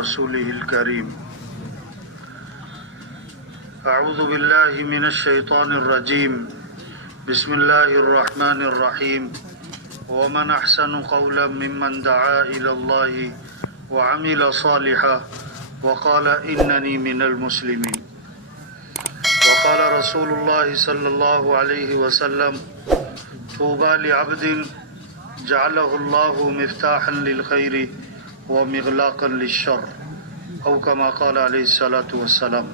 رسوله الكريم. أعوذ بالله من الشيطان الرجيم. بسم الله الرحمن الرحيم. ومن أحسن قولا ممن دعا إلى الله وعمل صالحا وقال إنني من المسلمين. وقال رسول الله صلى الله عليه وسلم: طوبى لعبد جعله الله مفتاحا للخير ومغلاقا للشر او كما قال علیہ الصلوۃ والسلام.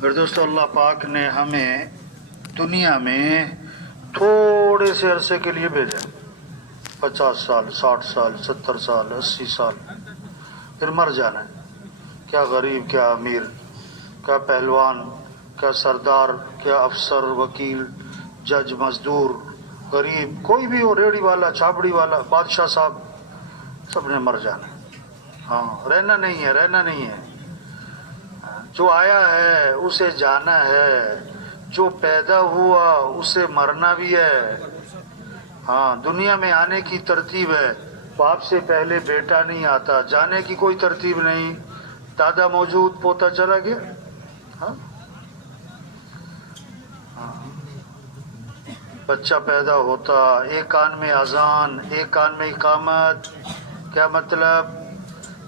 میرے دوستو، اللہ پاک نے ہمیں دنیا میں تھوڑے سے عرصے کے لیے بھیجا. 50 سال، 60 سال، 70 سال، 80 سال، پھر مر جانا ہے. کیا غریب، کیا امیر، کیا پہلوان، کیا سردار، کیا افسر، وکیل، جج، مزدور، غریب، کوئی بھی ہو، ریڑھی والا، چھاپڑی والا، بادشاہ صاحب، سب نے مر جانا ہے. ہاں، رہنا نہیں ہے، رہنا نہیں ہے. جو آیا ہے اسے جانا ہے، جو پیدا ہوا اسے مرنا بھی ہے. ہاں، دنیا میں آنے کی ترتیب ہے. باپ سے پہلے بیٹا نہیں آتا، جانے کی کوئی ترتیب نہیں. دادا موجود، پوتا چلا گیا. ہاں، بچہ پیدا ہوتا، ایک کان میں اذان، ایک کان میں اقامت. کیا مطلب؟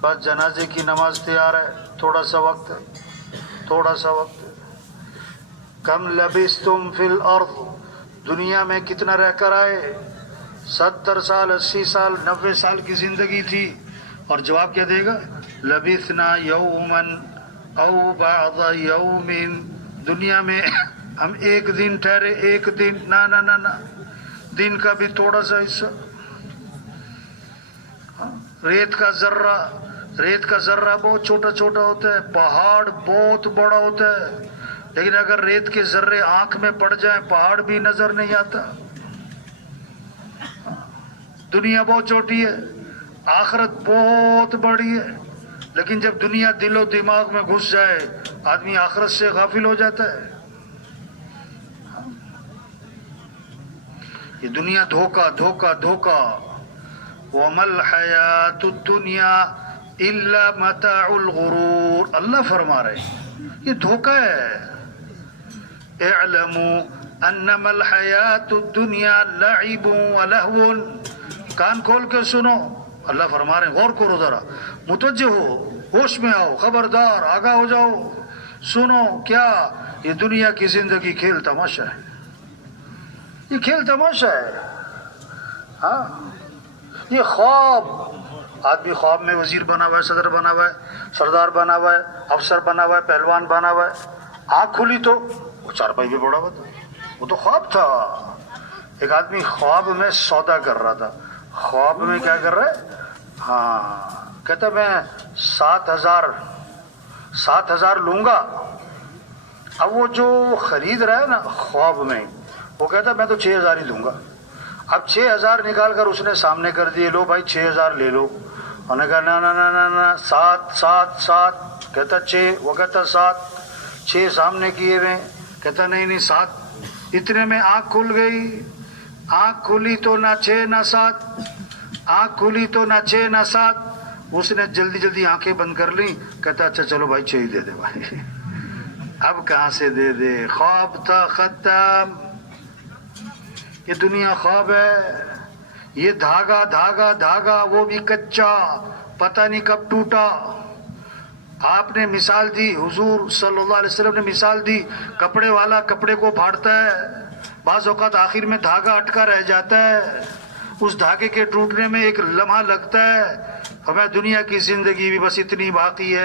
بس جنازے کی نماز تیار ہے، تھوڑا سا وقت، تھوڑا سا وقت. کم لبثتم فی الارض، دنیا میں کتنا رہ کر آئے؟ 70 سال، 80 سال، 90 سال کی زندگی تھی. اور جواب کیا دے گا؟ لبثنا یوما او بعض یوم. دنیا میں ہم ایک دن ٹھہرے، ایک دن، نہ دن کا بھی تھوڑا سا حصہ. ریت کا ذرہ بہت چھوٹا چھوٹا ہوتا ہے، پہاڑ بہت بڑا ہوتا ہے. لیکن اگر ریت کے ذرے آنکھ میں پڑ جائیں پہاڑ بھی نظر نہیں آتا. دنیا بہت چھوٹی ہے، آخرت بہت بڑی ہے. لیکن جب دنیا دل و دماغ میں گھس جائے آدمی آخرت سے غافل ہو جاتا ہے. یہ دنیا دھوکا دھوکا دھوکا. وَمَا الْحَيَاةُ الدُّنْيَا إِلَّا مَتَاعُ الْغُرُورِ. اللہ فرما رہے ہیں یہ دھوکا ہے. اعلموا انما الحیات الدنیا لعب ولہو. کان کھول کے سنو، اللہ فرما رہے ہیں، غور کرو ذرا، متوجہ ہو، ہوش میں آؤ، خبردار، آگاہ ہو جاؤ. سنو کیا؟ یہ دنیا کی زندگی کھیل تماشا ہے. یہ کھیل تماشا ہے. ہاں، یہ خواب. آدمی خواب میں وزیر بنا ہوا ہے، صدر بنا ہوا ہے، سردار بنا ہوا ہے، افسر بنا ہوا ہے، پہلوان بنا ہوا ہے. آنکھ کھلی تو وہ چارپائی پہ پڑا ہوا تھا. وہ تو خواب تھا. ایک آدمی خواب میں سودا کر رہا تھا. خواب میں کیا کر رہا ہے؟ ہاں، کہتا میں 7,000 لوں گا. اب وہ جو خرید رہا ہے نا خواب میں، وہ کہتا میں تو 6,000 ہی لوں گا. اب 6,000 نکال کر اس نے سامنے کر دیے، لو بھائی 6,000 لے لو. انہوں نے کہا نہ 7. کہتا 6، وہ کہتا 7. 6 سامنے کیے ہوئے، کہتا نہیں 7. اتنے میں آنکھ کھل گئی. آنکھ کھلی تو نہ 6 نہ 7، آنکھ کھلی تو نہ 6 نہ 7. اس نے جلدی آنکھیں بند کر لی. کہتا اچھا چلو بھائی 6 ہی دے دے بھائی. اب کہاں سے دے دے؟ خواب تھا ختم. یہ دنیا خواب ہے. یہ دھاگا وہ بھی کچا، پتہ نہیں کب ٹوٹا. آپ نے مثال دی، حضور صلی اللہ علیہ وسلم نے مثال دی، کپڑے والا کپڑے کو پھاڑتا ہے، بعض اوقات آخر میں دھاگا اٹکا رہ جاتا ہے. اس دھاگے کے ٹوٹنے میں ایک لمحہ لگتا ہے. ہمیں دنیا کی زندگی بھی بس اتنی باقی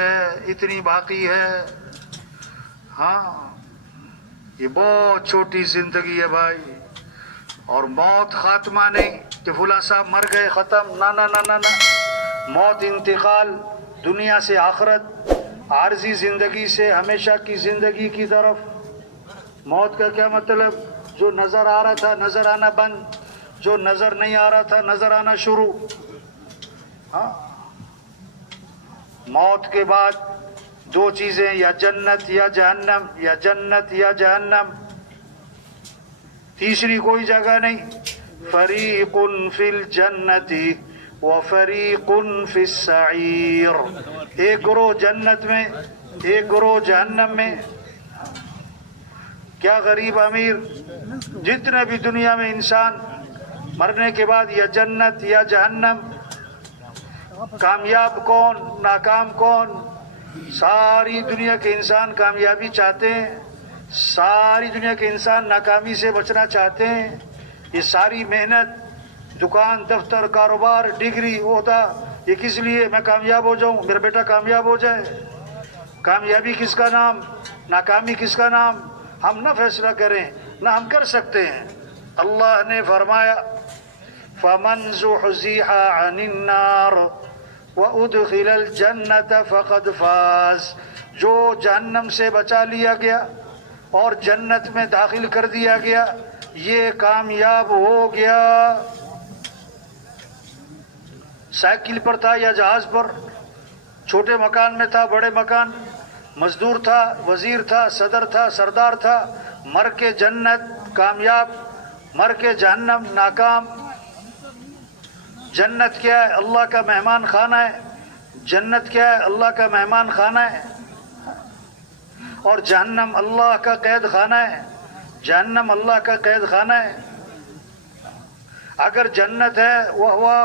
ہے. ہاں، یہ بہت چھوٹی زندگی ہے بھائی. اور موت خاتمہ نہیں کہ فلاں صاحب مر گئے ختم. نہ. موت انتقال، دنیا سے آخرت، عارضی زندگی سے ہمیشہ کی زندگی کی طرف. موت کا کیا مطلب؟ جو نظر آ رہا تھا نظر آنا بند، جو نظر نہیں آ رہا تھا نظر آنا شروع. ہاں، موت کے بعد 2 چیزیں، یا جنت یا جہنم، یا جنت یا جہنم. تیسری کوئی جگہ نہیں. فریق فی الجنت وفریق فی السعیر، ایک گروہ جنت میں ایک گروہ جہنم میں۔ کیا غریب امیر، جتنے بھی دنیا میں انسان مرنے کے بعد یا جنت یا جہنم، کامیاب کون ناکام کون؟ ساری دنیا کے انسان کامیابی چاہتے ہیں، ساری دنیا کے انسان ناکامی سے بچنا چاہتے ہیں۔ یہ ساری محنت، دکان، دفتر، کاروبار، ڈگری، عہدہ، یہ کس لیے؟ میں کامیاب ہو جاؤں، میرا بیٹا کامیاب ہو جائے۔ کامیابی کس کا نام، ناکامی کس کا نام؟ ہم نہ فیصلہ کریں، نہ ہم کر سکتے ہیں۔ اللہ نے فرمایا فَمَنْ زُحْزِحَ عَنِ النَّارِ وَأُدْخِلَ الْجَنَّةَ فَقَدْ فَازَ، جو جہنم سے بچا لیا گیا اور جنت میں داخل کر دیا گیا، یہ کامیاب ہو گیا۔ سائیکل پر تھا یا جہاز پر، چھوٹے مکان میں تھا بڑے مکان، مزدور تھا وزیر تھا صدر تھا سردار تھا، مر کے جنت کامیاب، مر کے جہنم ناکام۔ جنت کیا ہے؟ اللہ کا مہمان خانہ ہے۔ جنت کیا ہے؟ اللہ کا مہمان خانہ ہے۔ اور جہنم اللہ کا قید خانہ ہے۔ جہنم اللہ کا قید خانہ ہے۔ اگر جنت ہے وہ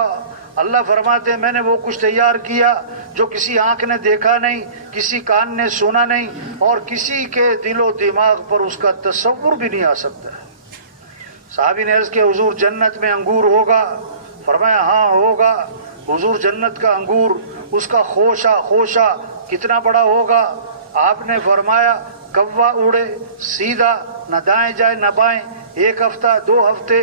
اللہ فرماتے ہیں میں نے وہ کچھ تیار کیا جو کسی آنکھ نے دیکھا نہیں، کسی کان نے سنا نہیں، اور کسی کے دل و دماغ پر اس کا تصور بھی نہیں آ سکتا ہے۔ صحابی نے عرض کیا حضور جنت میں انگور ہوگا؟ فرمایا ہاں ہوگا۔ حضور جنت کا انگور، اس کا خوشہ کتنا بڑا ہوگا؟ آپ نے فرمایا کوا اڑے سیدھا، نہ دائیں جائے نہ بائیں، 1 ہفتہ 2 ہفتے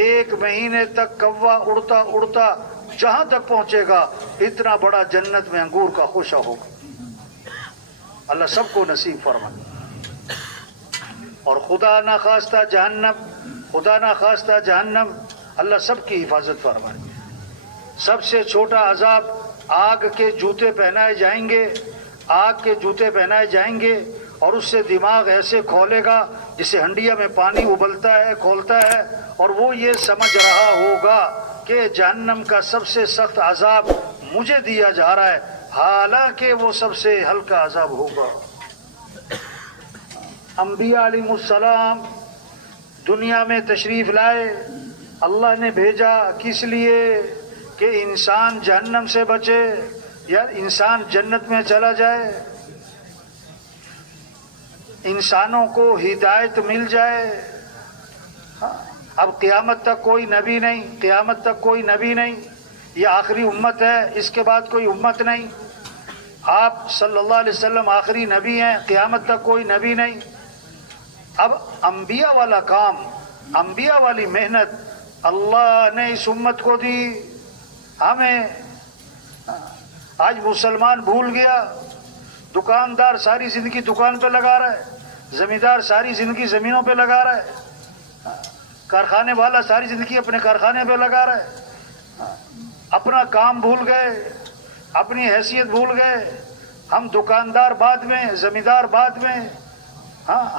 1 مہینے تک کوا اڑتا اڑتا جہاں تک پہنچے گا، اتنا بڑا جنت میں انگور کا خوشہ ہوگا۔ اللہ سب کو نصیب فرمائے۔ اور خدا نہ خواستہ جہنم، خدا نہ خواستہ جہنم، اللہ سب کی حفاظت فرمائے۔ سب سے چھوٹا عذاب آگ کے جوتے پہنائے جائیں گے، آگ کے جوتے پہنائے جائیں گے، اور اس سے دماغ ایسے کھولے گا جسے ہنڈیا میں پانی ابلتا ہے کھولتا ہے، اور وہ یہ سمجھ رہا ہوگا کہ جہنم کا سب سے سخت عذاب مجھے دیا جا رہا ہے، حالانکہ وہ سب سے ہلکا عذاب ہوگا۔ انبیاء علیہ السلام دنیا میں تشریف لائے، اللہ نے بھیجا کس لیے؟ کہ انسان جہنم سے بچے یا انسان جنت میں چلا جائے، انسانوں کو ہدایت مل جائے۔ اب قیامت تک کوئی نبی نہیں، قیامت تک کوئی نبی نہیں، یہ آخری امت ہے، اس کے بعد کوئی امت نہیں۔ آپ صلی اللہ علیہ وسلم آخری نبی ہیں، قیامت تک کوئی نبی نہیں۔ اب انبیاء والا کام، انبیاء والی محنت اللہ نے اس امت کو دی، ہمیں۔ آج مسلمان بھول گیا، دکاندار ساری زندگی دکان پہ لگا رہا ہے، زمیندار ساری زندگی زمینوں پہ لگا رہا ہے، کارخانے والا ساری زندگی اپنے کارخانے پہ لگا رہا ہے، اپنا کام بھول گئے، اپنی حیثیت بھول گئے۔ ہم دکاندار بعد میں، زمیندار بعد میں،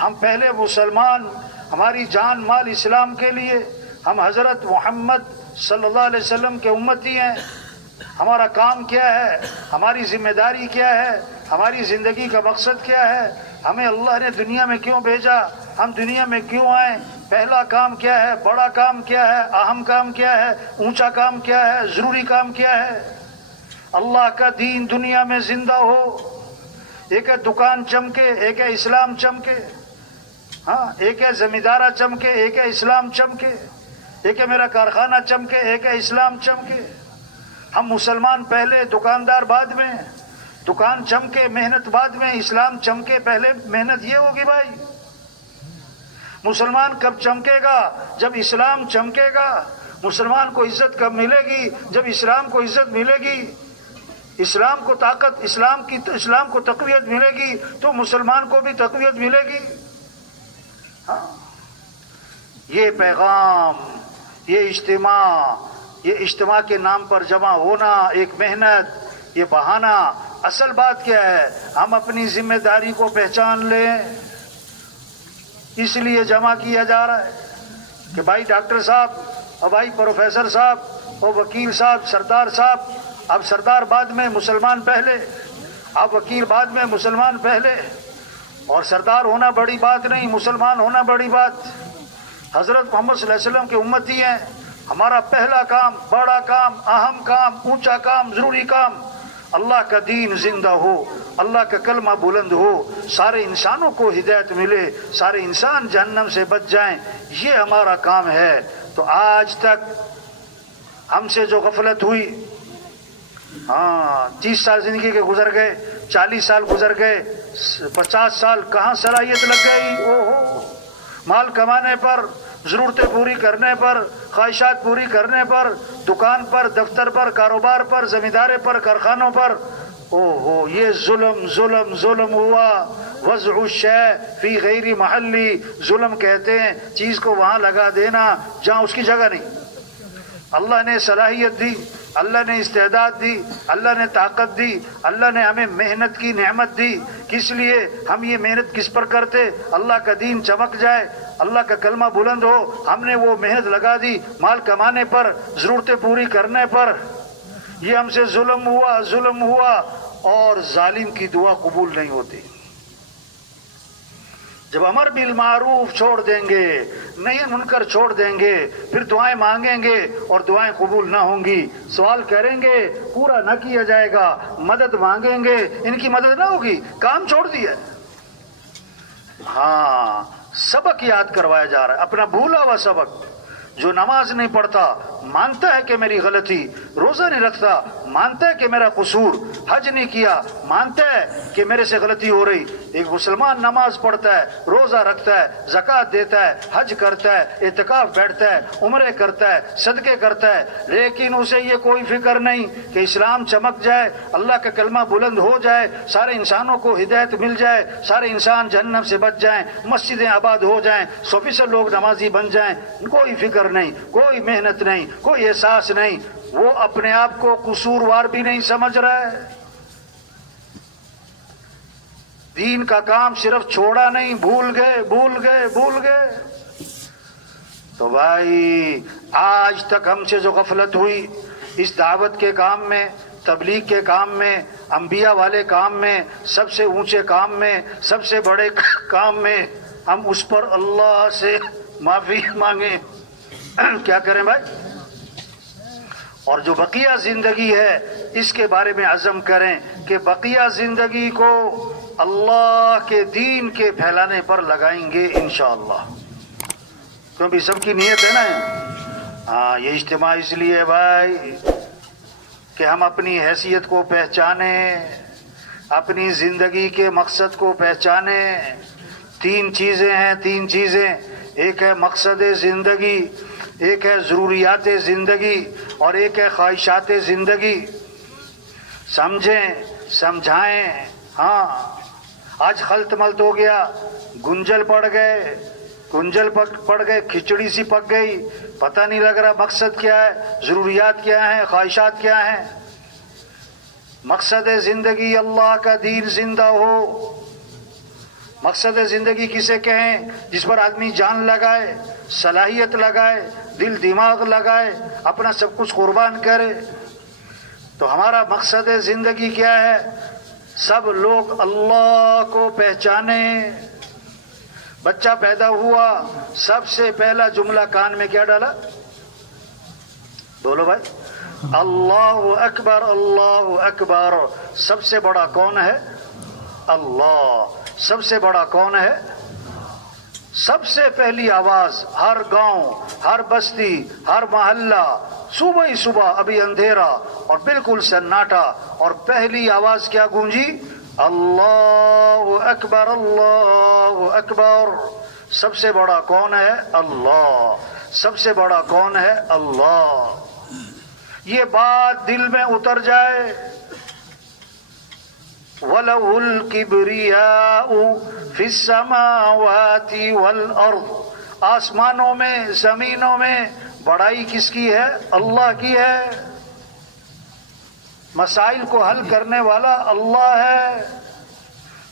ہم پہلے مسلمان، ہماری جان مال اسلام کے لیے، ہم حضرت محمد صلی اللہ علیہ وسلم کے امتی ہیں۔ ہمارا کام کیا ہے، ہماری ذمہ داری کیا ہے، ہماری زندگی کا مقصد کیا ہے، ہمیں اللہ نے دنیا میں کیوں بھیجا، ہم دنیا میں کیوں آئے، پہلا کام کیا ہے، بڑا کام کیا ہے، اہم کام کیا ہے، اونچا کام کیا ہے، ضروری کام کیا ہے۔ اللہ کا دین دنیا میں زندہ ہو۔ ایک ہے دکان چمکے، ایک ہے اسلام چمکے، ایک ہے زمیندارہ چمکے، ایک ہے اسلام چمکے، ایک ہے میرا کارخانہ چمکے، ایک ہے اسلام چمکے۔ ہم مسلمان پہلے، دکاندار بعد میں، دکان چمکے محنت بعد میں، اسلام چمکے پہلے محنت یہ ہوگی بھائی۔ مسلمان کب چمکے گا؟ جب اسلام چمکے گا۔ مسلمان کو عزت کب ملے گی؟ جب اسلام کو عزت ملے گی، اسلام کو طاقت، اسلام کو تقویت ملے گی تو مسلمان کو بھی تقویت ملے گی۔ یہ پیغام، یہ اجتماع کے نام پر جمع ہونا، ایک محنت، یہ بہانہ، اصل بات کیا ہے؟ ہم اپنی ذمہ داری کو پہچان لیں۔ اس لیے جمع کیا جا رہا ہے کہ بھائی ڈاکٹر صاحب اور بھائی پروفیسر صاحب او وکیل صاحب، سردار صاحب، اب سردار بعد میں مسلمان پہلے، اب وکیل بعد میں مسلمان پہلے، اور سردار ہونا بڑی بات نہیں، مسلمان ہونا بڑی بات۔ حضرت محمد صلی اللہ علیہ وسلم کے امتی ہیں، ہمارا پہلا کام، بڑا کام، اہم کام، اونچا کام، ضروری کام، اللہ کا دین زندہ ہو، اللہ کا کلمہ بلند ہو، سارے انسانوں کو ہدایت ملے، سارے انسان جہنم سے بچ جائیں، یہ ہمارا کام ہے۔ تو آج تک ہم سے جو غفلت ہوئی، 30 سال زندگی کے گزر گئے، 40 سال گزر گئے، 50 سال، کہاں صلاحیت لگ گئی؟ اوہو، مال کمانے پر، ضرورتیں پوری کرنے پر، خواہشات پوری کرنے پر، دکان پر، دفتر پر، کاروبار پر، زمینداری پر، کارخانوں پر، اوہو، یہ ظلم ظلم ظلم ہوا۔ وضع الشیء فی غیر محلی، ظلم کہتے ہیں چیز کو وہاں لگا دینا جہاں اس کی جگہ نہیں۔ اللہ نے صلاحیت دی، اللہ نے استعداد دی، اللہ نے طاقت دی، اللہ نے ہمیں محنت کی نعمت دی، کس لیے؟ ہم یہ محنت کس پر کرتے؟ اللہ کا دین چمک جائے، اللہ کا کلمہ بلند ہو، ہم نے وہ محنت لگا دی مال کمانے پر، ضرورتیں پوری کرنے پر۔ یہ ہم سے ظلم ہوا، ظلم ہوا، اور ظالم کی دعا قبول نہیں ہوتی۔ جب امر بالمعروف چھوڑ دیں گے، نہی منکر چھوڑ دیں گے، پھر دعائیں مانگیں گے اور دعائیں قبول نہ ہوں گی، سوال کریں گے پورا نہ کیا جائے گا، مدد مانگیں گے ان کی مدد نہ ہوگی، کام چھوڑ دیا۔ ہاں، سبق یاد کروایا جا رہا ہے، اپنا بھولا ہوا سبق۔ جو نماز نہیں پڑھتا مانتا ہے کہ میری غلطی، روزہ نہیں رکھتا مانتا ہے کہ میرا قصور، حج نہیں کیا مانتا ہے کہ میرے سے غلطی ہو رہی۔ ایک مسلمان نماز پڑھتا ہے، روزہ رکھتا ہے، زکوٰۃ دیتا ہے، حج کرتا ہے، اعتکاف بیٹھتا ہے، عمرے کرتا ہے، صدقے کرتا ہے، لیکن اسے یہ کوئی فکر نہیں کہ اسلام چمک جائے، اللہ کا کلمہ بلند ہو جائے، سارے انسانوں کو ہدایت مل جائے، سارے انسان جہنم سے بچ جائیں، مسجدیں آباد ہو جائیں، 100% لوگ نمازی بن جائیں، کوئی فکر نہیں، کوئی محنت نہیں، کوئی احساس نہیں، وہ اپنے آپ کو قصوروار بھی نہیں سمجھ رہا ہے۔ دین کا کام صرف چھوڑا نہیں، بھول گئے۔ تو بھائی آج تک ہم سے جو غفلت ہوئی اس دعوت کے کام میں، تبلیغ کے کام میں، انبیاء والے کام میں، سب سے اونچے کام میں، سب سے بڑے کام میں، ہم اس پر اللہ سے معافی مانگیں۔ کیا کریں بھائی؟ اور جو بقیہ زندگی ہے اس کے بارے میں عزم کریں کہ بقیہ زندگی کو اللہ کے دین کے پھیلانے پر لگائیں گے انشاءاللہ، کیونکہ سب کی نیت ہے نا۔ یہ اجتماع اس لیے ہے بھائی کہ ہم اپنی حیثیت کو پہچانیں، اپنی زندگی کے مقصد کو پہچانیں۔ 3 چیزیں ہیں، 3 چیزیں، ایک ہے مقصد زندگی، ایک ہے ضروریات زندگی، اور ایک ہے خواہشات زندگی۔ سمجھیں، سمجھائیں۔ ہاں، آج خلط ملط ہو گیا، گنجل پڑ گئے، کھچڑی سی پک گئی، پتہ نہیں لگ رہا مقصد کیا ہے، ضروریات کیا ہیں، خواہشات کیا ہیں۔ مقصد زندگی اللہ کا دین زندہ ہو۔ مقصد زندگی کسے کہیں؟ جس پر آدمی جان لگائے، صلاحیت لگائے، دل دماغ لگائے، اپنا سب کچھ قربان کرے۔ تو ہمارا مقصد زندگی کیا ہے؟ سب لوگ اللہ کو پہچانیں۔ بچہ پیدا ہوا، سب سے پہلا جملہ کان میں کیا ڈالا؟ بولو بھائی، اللہ اکبر، اللہ اکبر۔ سب سے بڑا کون ہے؟ اللہ۔ سب سے بڑا کون ہے؟ سب سے پہلی آواز ہر گاؤں، ہر بستی، ہر محلہ، صبح ہی صبح، ابھی اندھیرا اور بالکل سناٹا، اور پہلی آواز کیا گونجی؟ اللہ اکبر، اللہ اکبر۔ سب سے بڑا کون ہے؟ اللہ۔ سب سے بڑا کون ہے؟ اللہ۔ یہ بات دل میں اتر جائے، وَلَهُ الْكِبْرِيَاءُ فِي السَّمَاوَاتِ وَالْأَرْضِ۔ آسمانوں میں، زمینوں میں بڑائی کس کی ہے؟ اللہ کی ہے۔ مسائل کو حل کرنے والا اللہ ہے،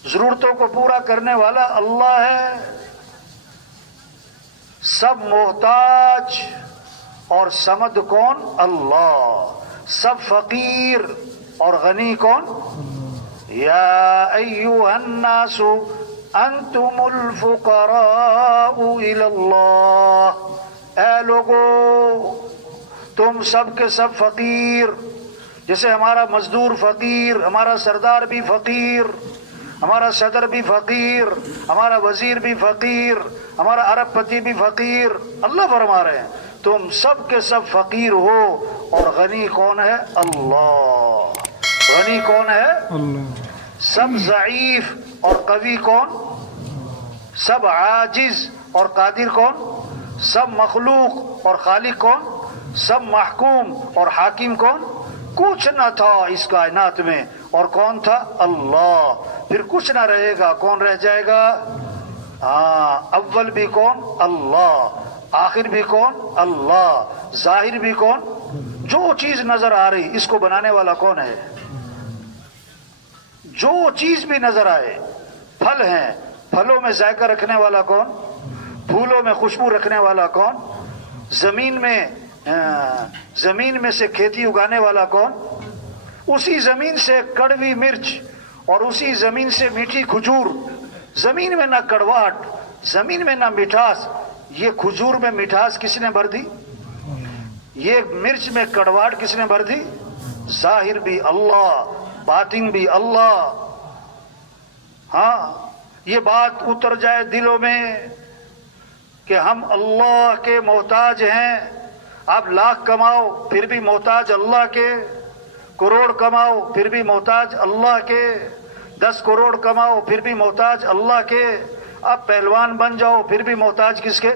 ضرورتوں کو پورا کرنے والا اللہ ہے۔ سب محتاج اور سمد کون؟ اللہ. سب فقیر اور غنی کون؟ یا ایھا الناس انتم الفقراء الی اللہ. اے لوگو تم سب کے سب فقیر. جیسے ہمارا مزدور فقیر، ہمارا سردار بھی فقیر، ہمارا صدر بھی فقیر، ہمارا وزیر بھی فقیر، ہمارا ارب پتی بھی فقیر. اللہ فرما رہے ہیں تم سب کے سب فقیر ہو، اور غنی کون ہے؟ اللہ. غنی کون ہے؟ اللہ. سب ضعیف اور قوی کون؟ سب عاجز اور قادر کون؟ سب مخلوق اور خالق کون؟ سب محکوم اور حاکم کون؟ کچھ نہ تھا اس کائنات میں، اور کون تھا؟ اللہ. پھر کچھ نہ رہے گا، کون رہ جائے گا؟ اول بھی کون؟ اللہ. آخر بھی کون؟ اللہ. ظاہر بھی کون؟ جو چیز نظر آ رہی اس کو بنانے والا کون ہے؟ جو چیز بھی نظر آئے، پھل ہیں، پھلوں میں ذائقہ رکھنے والا کون؟ پھولوں میں خوشبو رکھنے والا کون؟ زمین میں سے کھیتی اگانے والا کون؟ اسی زمین سے کڑوی مرچ اور اسی زمین سے میٹھی کھجور. زمین میں نہ کڑواہٹ، زمین میں نہ مٹھاس. یہ کھجور میں مٹھاس کس نے بھر دی؟ یہ مرچ میں کڑواہٹ کس نے بھر دی؟ ظاہر بھی اللہ، باطن بھی اللہ. ہاں، یہ بات اتر جائے دلوں میں کہ ہم اللہ کے محتاج ہیں. آپ لاکھ کماؤ پھر بھی محتاج اللہ کے، کروڑ کماؤ پھر بھی محتاج اللہ کے، 10 کروڑ کماؤ پھر بھی محتاج اللہ کے. آپ پہلوان بن جاؤ پھر بھی محتاج کس کے؟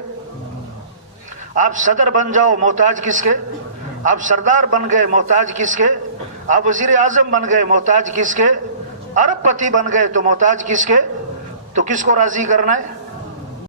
آپ صدر بن جاؤ محتاج کس کے؟ آپ سردار بن گئے محتاج کس کے؟ آپ وزیر اعظم بن گئے محتاج کس کے؟ ارب پتی بن گئے تو محتاج کس کے؟ تو کس کو راضی کرنا ہے؟